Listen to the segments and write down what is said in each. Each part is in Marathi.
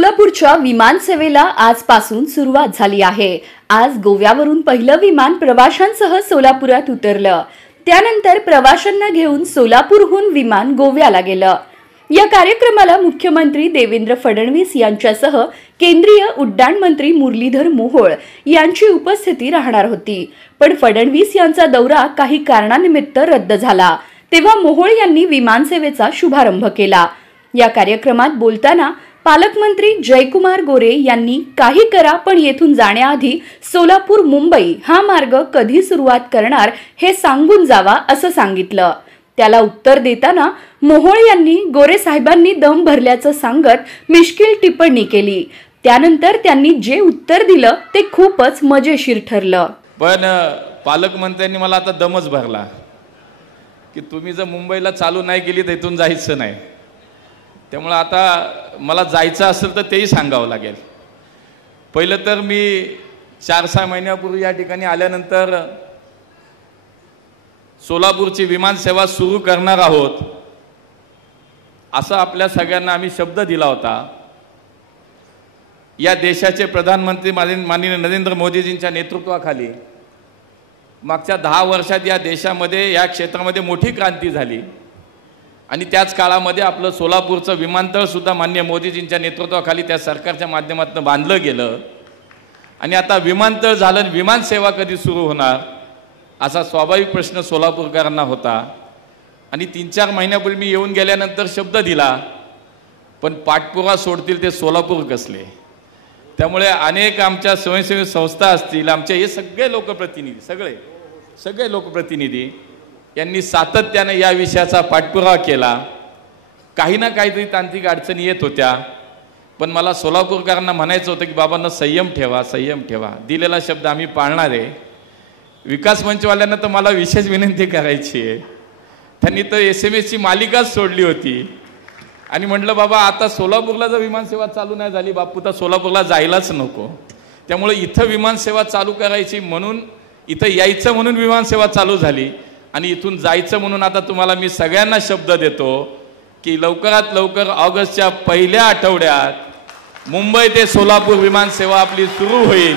सोलापूरच्या विमान सेवेला आजपासून सुरुवात झाली आहे। आज गोव्यावरून पहिलं विमान प्रवाशांसह सोलापुरात उतरलं। त्यानंतर प्रवाशांना घेऊन सोलापूरहून विमान गोव्याला गेलं। या कार्यक्रमाला मुख्यमंत्री देवेंद्र फडणवीस यांच्यासह केंद्रीय उड्डाण मंत्री मुरलीधर मोहोळ यांची उपस्थिती राहणार होती। पण फडणवीस यांचा दौरा काही कारणानिमित्त रद्द झाला, तेव्हा मोहोळ यांनी विमान सेवेचा शुभारंभ केला। या कार्यक्रमात बोलताना पालकमंत्री जयकुमार गोरे यांनी काही करा पण येथून जाण्याआधी सोलापूर मुंबई हा मार्ग कधी सुरुवात करणार हे सांगून जावा असं सांगितलं। त्याला उत्तर देताना मोहोळ यांनी गोरे साहेबांनी दम भरल्याचं सांगत मिश्किल टिप्पणी केली। त्यानंतर त्यांनी जे उत्तर दिलं ते खूपच मजेशीर ठरलं। पण पालकमंत्र्यांनी मला आता दमच भरला की तुम्ही जर मुंबईला चालू नाही केली तर इथून जायचं नाही। त्यामुळे आता मला जायचं असेल तर तेही सांगावं लागेल। पहिलं तर मी 4-6 महिन्यापूर्वी या ठिकाणी आल्यानंतर सोलापूरची विमान सेवा सुरू करणार आहोत असं आपल्या सगळ्यांना आम्ही शब्द दिला होता। या देशाचे प्रधानमंत्री माननीय नरेंद्र मोदीजींच्या नेतृत्वाखाली मागच्या 10 वर्षात या देशामध्ये या क्षेत्रामध्ये मोठी क्रांती झाली आणि त्याच काळामध्ये आपलं सोलापूरचं विमानतळ सुद्धा माननीय मोदीजींच्या नेतृत्वाखाली त्या सरकारच्या माध्यमातून बांधलं गेलं आणि आता विमानतळ झालं, विमान सेवा कधी सुरू होणार असा स्वाभाविक प्रश्न सोलापूरकरांना होता। आणि 3-4 महिन्यापूर्वी मी येऊन गेल्यानंतर शब्द दिला, पण पाठपुरा सोडतील ते सोलापूर कसले। त्यामुळे अनेक आमच्या स्वयंसेवी संस्था असतील, आमचे हे सगळे लोकप्रतिनिधी सगळे लोकप्रतिनिधी यांनी सातत्याने या विषयाचा पाठपुरावा केला। काही ना काहीतरी तांत्रिक अडचणी येत होत्या, पण मला सोलापूरकरांना म्हणायचं होतं की बाबांनो संयम ठेवा। दिलेला शब्द आम्ही पाळणार आहे। विकास मंचवाल्यांना तर मला विशेष विनंती करायची आहे, त्यांनी तर SMS ची मालिकाच सोडली होती आणि म्हटलं बाबा आता सोलापूरला जर विमानसेवा चालू नाही झाली बापू तर सोलापूरला जायलाच नको। त्यामुळे इथं विमानसेवा चालू करायची म्हणून इथं यायचं म्हणून विमानसेवा चालू झाली आणि इथून जायचं म्हणून आता तुम्हाला मी सगळ्यांना शब्द देतो की लवकरात लवकर ऑगस्टच्या पहिल्या आठवड्यात मुंबई ते सोलापूर विमानसेवा आपली सुरू होईल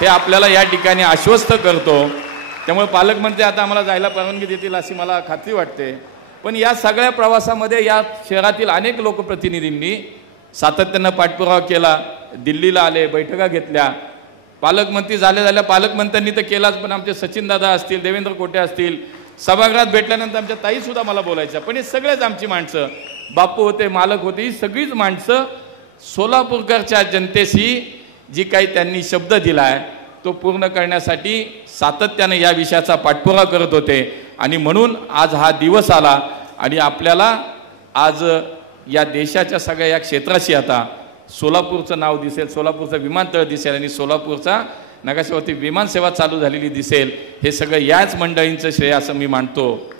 हे आपल्याला या ठिकाणी आश्वस्त करतो। त्यामुळे पालकमंत्री आता आम्हाला जायला परवानगी देतील अशी मला खात्री वाटते। पण या सगळ्या प्रवासामध्ये या शहरातील अनेक लोकप्रतिनिधींनी सातत्याने पाठपुरावा केला, दिल्लीला आले, बैठका घेतल्या। पालकमंत्री झाल्या पालकमंत्र्यांनी तर केलाच, पण आमचे सचिन दादा असतील, देवेंद्र कोटे असतील, सभागृहात भेटल्यानंतर आमच्या ताईसुद्धा मला बोलायच्या। पण हे सगळेच आमची माणसं, बापू होते, मालक होते, ही सगळीच माणसं सोलापूरकरच्या जनतेशी जी काही त्यांनी शब्द दिला आहे तो पूर्ण करण्यासाठी सातत्याने या विषयाचा पाठपुरावा करत होते आणि म्हणून आज हा दिवस आला आणि आपल्याला आज या देशाच्या सगळ्या या क्षेत्राशी आता सोलापूरचं नाव दिसेल, सोलापूरचं विमानतळ दिसेल आणि सोलापूरचा नकाशावरती विमानसेवा चालू झालेली दिसेल। हे सगळं याच मंडळींचं श्रेय असं मी मानतो।